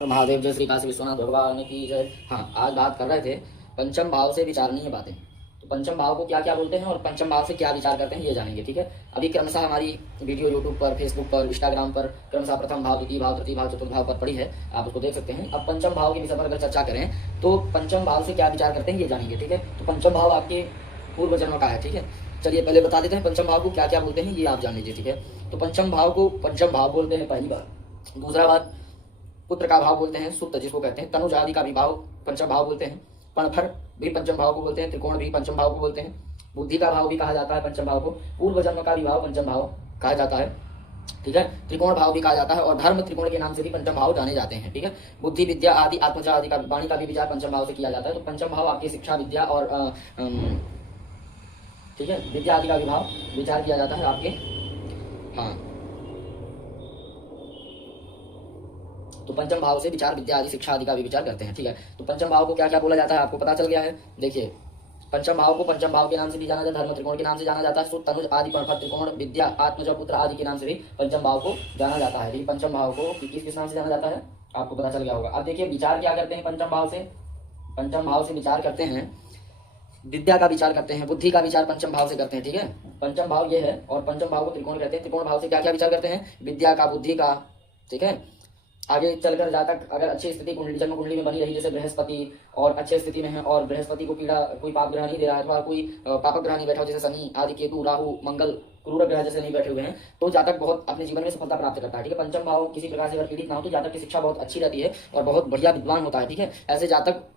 महादेव जय श्री काशी विश्वनाथ भगवान की जय। हाँ, आज बात कर रहे थे पंचम भाव से विचारणीय बातें। तो पंचम भाव को क्या क्या बोलते हैं और पंचम भाव से क्या विचार करते हैं ये जानेंगे। ठीक है, अभी क्रमशः हमारी वीडियो यूट्यूब पर, फेसबुक पर, इंस्टाग्राम पर क्रमशः प्रथम भाव, द्वितीय भाव, तृतीय भाव, चतुर्थ भाव पर पड़ी है, आप उसको देख सकते हैं। अब पंचम भाव के विषय पर अगर चर्चा करें तो पंचम भाव से क्या विचार करते हैं ये जानेंगे। ठीक है, तो पंचम भाव आपके पूर्व जन्म का है। ठीक है, चलिए पहले बता देते हैं पंचम भाव को क्या क्या बोलते हैं, ये आप जान लीजिए। ठीक है, तो पंचम भाव को पंचम भाव बोलते हैं, पहली बात। दूसरा बात, पुत्र का भाव बोलते हैं, सुक्त जिसको कहते हैं। तनुज आदि का भी भाव पंचम भाव बोलते हैं। पणफर भी पंचम भाव को बोलते हैं। त्रिकोण भी पंचम भाव को बोलते हैं। बुद्धि का भाव भी कहा जाता है पंचम भाव को। पूर्व जन्म का भी भाव पंचम भाव कहा जाता है। ठीक है, त्रिकोण भाव भी कहा जाता है और धर्म त्रिकोण के नाम से भी पंचम भाव जाने जाते हैं। ठीक है, बुद्धि, विद्या आदि, आत्मजा आदि का, वाणी का भी विचार पंचम भाव से किया जाता है। तो पंचम भाव आपकी शिक्षा, विद्या और ठीक है, विद्या आदि का भी भाव विचार किया जाता है आपके। हाँ, तो पंचम भाव से विचार, विद्या आदि, शिक्षा आदि का भी विचार करते हैं। ठीक है, तो पंचम भाव को क्या क्या बोला जाता है आपको पता चल गया है। देखिए, पंचम भाव को पंचम भाव के नाम से भी जाना जाता है, धर्म त्रिकोण के नाम से जाना जाता है, सुत, तनुज आदि, पणफर, त्रिकोण, विद्या, आत्मजा, पुत्र आदि के नाम से भी पंचम भाव को जाना जाता है। पंचम भाव को किस किस नाम से जाना जाता है आपको पता चल गया होगा। अब देखिए, विचार क्या करते हैं पंचम भाव से। पंचम भाव से विचार करते हैं, विद्या का विचार करते हैं, बुद्धि का विचार पंचम भाव से करते हैं। ठीक है, पंचम भाव ये है और पंचम भाव को त्रिकोण कहते हैं। त्रिकोण भाव से क्या क्या विचार करते हैं, विद्या का, बुद्धि का। ठीक है, आगे चलकर जहाँ तक अगर अच्छी स्थिति कुंडली, जन्म कुंडली में बनी रही, जैसे बृहस्पति और अच्छे स्थिति में है और बृहस्पति को पीड़ा, कोई पाप ग्रह नहीं दे रहा है, अथवा कोई पापक ग्रह नहीं बैठा हो, जैसे शनि आदि, केतु, राहु, मंगल, क्रूर ग्रह जैसे नहीं बैठे हुए हैं, तो जातक बहुत अपने जीवन में सफलता प्राप्त करता है। ठीक है, पंचम भाव किसी प्रकार से अगर पीड़ित ना हो तो जातक की शिक्षा बहुत अच्छी रहती है और बहुत बढ़िया विद्वान होता है। ठीक है, ऐसे जातक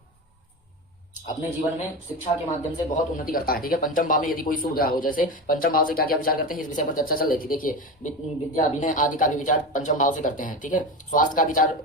अपने जीवन में शिक्षा के माध्यम से बहुत उन्नति करता है। ठीक है, पंचम भाव में यदि कोई शुभ ग्रह हो, जैसे पंचम भाव से क्या क्या विचार करते हैं इस विषय पर चर्चा चल रही थी। देखिए, विद्या, विनय आदि का भी विचार पंचम भाव से करते हैं। ठीक है, स्वास्थ्य का विचार,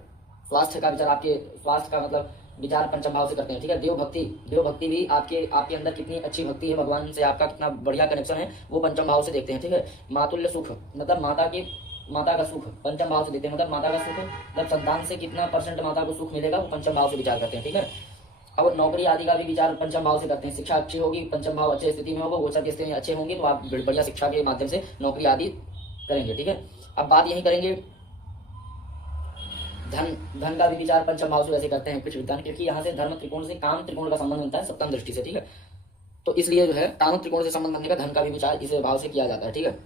स्वास्थ्य का विचार आपके स्वास्थ्य का मतलब विचार पंचम भाव से करते हैं। ठीक है, देवभक्ति, देवभक्ति भी आपके अंदर कितनी अच्छी भक्ति है, भगवान से आपका कितना बढ़िया कनेक्शन है, वो पंचम भाव से देखते हैं। ठीक है, मातुल्य सुख मतलब माता का सुख पंचम भाव से देते हैं। मतलब माता का सुख मतलब संतान से कितना % माता को सुख मिलेगा, वो पंचम भाव से विचार करते हैं। ठीक है, अब नौकरी आदि का भी विचार पंचम भाव से करते हैं। शिक्षा अच्छी होगी, पंचम भाव अच्छे स्थिति में होगा, गोचर की स्थिति में अच्छे होंगे तो आप बढ़िया शिक्षा के माध्यम से नौकरी आदि करेंगे। ठीक है, अब बात यही करेंगे, धन का भी विचार पंचम भाव से वैसे करते हैं कुछ विद्वान, क्योंकि यहाँ से धर्म त्रिकोण से काम त्रिकोण का संबंध बनता है सप्तम दृष्टि से। ठीक है, तो इसलिए जो है काम त्रिकोण से संबंध बनने का धन का भी विचार इस भाव से किया जाता है। ठीक है,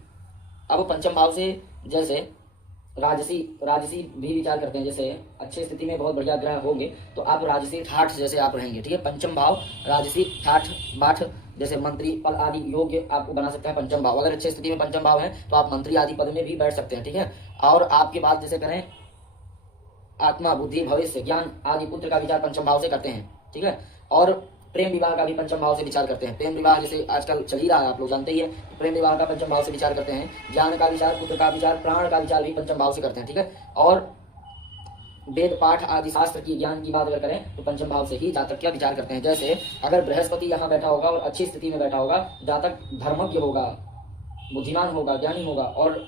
अब पंचम भाव से जैसे राजसी भी विचार करते हैं। जैसे अच्छी स्थिति में बहुत बढ़िया ग्रह होंगे तो आप राजसी ठाठ जैसे आप रहेंगे। ठीक है, पंचम भाव राजसी ठाठ बाठ जैसे मंत्री पद आदि योग्य आपको बना सकता है पंचम भाव। अगर अच्छी स्थिति में पंचम भाव है तो आप मंत्री आदि पद में भी बैठ सकते हैं। ठीक है, और आपके बात जैसे करें आत्मा, बुद्धि, भविष्य, ज्ञान आदि, पुत्र का विचार पंचम भाव से करते हैं। ठीक है, और प्रेम विवाह का भी पंचम भाव से विचार करते हैं। प्रेम विवाह जैसे आजकल चल ही रहा है, आप लोग जानते ही है, प्रेम विवाह का पंचम भाव से विचार करते हैं। ज्ञान का विचार, पुत्र का विचार, प्राण का विचार भी पंचम भाव से करते हैं। ठीक है, और वेद पाठ आदि शास्त्र की ज्ञान की बात अगर करें तो पंचम भाव से ही जातक का विचार करते हैं। जैसे अगर बृहस्पति यहाँ बैठा होगा और अच्छी स्थिति में बैठा होगा, जातक धर्मज्ञ होगा, बुद्धिमान होगा, ज्ञानी होगा। और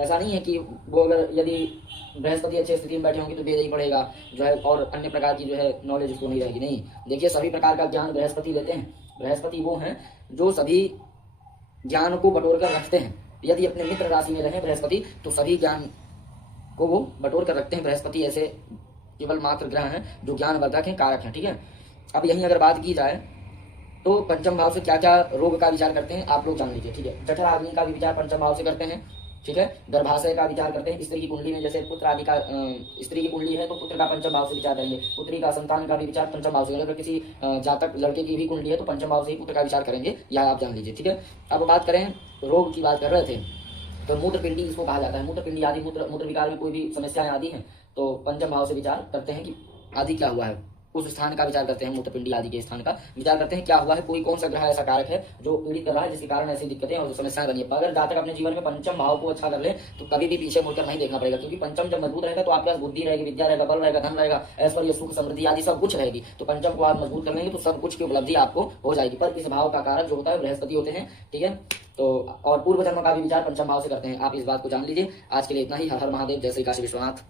ऐसा नहीं है कि वो अगर यदि बृहस्पति अच्छी स्थिति में बैठे होंगे तो वेद ही पढ़ेगा जो है और अन्य प्रकार की जो है नॉलेज उसको नहीं रहेगी। नहीं, देखिए सभी प्रकार का ज्ञान बृहस्पति लेते हैं। बृहस्पति वो हैं जो सभी ज्ञान को बटोर कर रखते हैं। यदि अपने मित्र राशि में रहे बृहस्पति तो सभी ज्ञान को वो बटोर कर रखते हैं। बृहस्पति ऐसे केवल मात्र ग्रह हैं जो ज्ञान वर्धक हैं, कारक हैं। ठीक है, अब यहीं अगर बात की जाए तो पंचम भाव से क्या क्या रोग का विचार करते हैं आप लोग जान लीजिए। ठीक है, जठर आदि का भी विचार पंचम भाव से करते हैं। ठीक है, गर्भाशय का विचार करते हैं। स्त्री की कुंडली में जैसे पुत्र आदि का, स्त्री की कुंडली है तो पुत्र का पंचम भाव से विचार करेंगे। पुत्री का, संतान का भी विचार पंचम भाव से। अगर किसी जातक लड़के की भी कुंडली है तो पंचम भाव से ही पुत्र का विचार करेंगे, यह आप जान लीजिए। ठीक है, अब बात करें रोग की, बात कर रहे थे तो मूत्रपिंडी इसको कहा जाता है। मूत्रपिंडी आदि, मूत्र विकार में कोई भी समस्याएं आदि हैं तो पंचम भाव से विचार करते हैं कि आदि क्या हुआ है, उस स्थान का विचार करते हैं। मूत्रपिंडी आदि के स्थान का विचार करते हैं, क्या हुआ है, कोई कौन सा ग्रह ऐसा कारक है जो पीड़ित कर रहा है, जिसके कारण ऐसी दिक्कतें और समस्याएं बनी है। अगर जातक अपने जीवन में पंचम भाव को अच्छा कर ले तो कभी भी पीछे मुड़कर नहीं देखना पड़ेगा, क्योंकि पंचम जब मजबूत रहेगा तो आपके पास बुद्धि रहेगी, विद्या रहेगा, बल रहेगा, धन रहेगा, ऐश्वर्य, सुख, समृद्धि आदि सब कुछ रहेगी। तो पंचम को आप मजबूत कर लेंगे तो सब कुछ की उपलब्धि आपको हो जाएगी। पर इस भाव का कारक जो होता है बृहस्पति होते हैं। ठीक है, तो और पूर्व जन्म का भी विचार पंचम भाव से करते हैं। आप इस बात को जान लीजिए। आज के लिए इतना ही। हर हर महादेव, जय श्री काशी विश्वनाथ।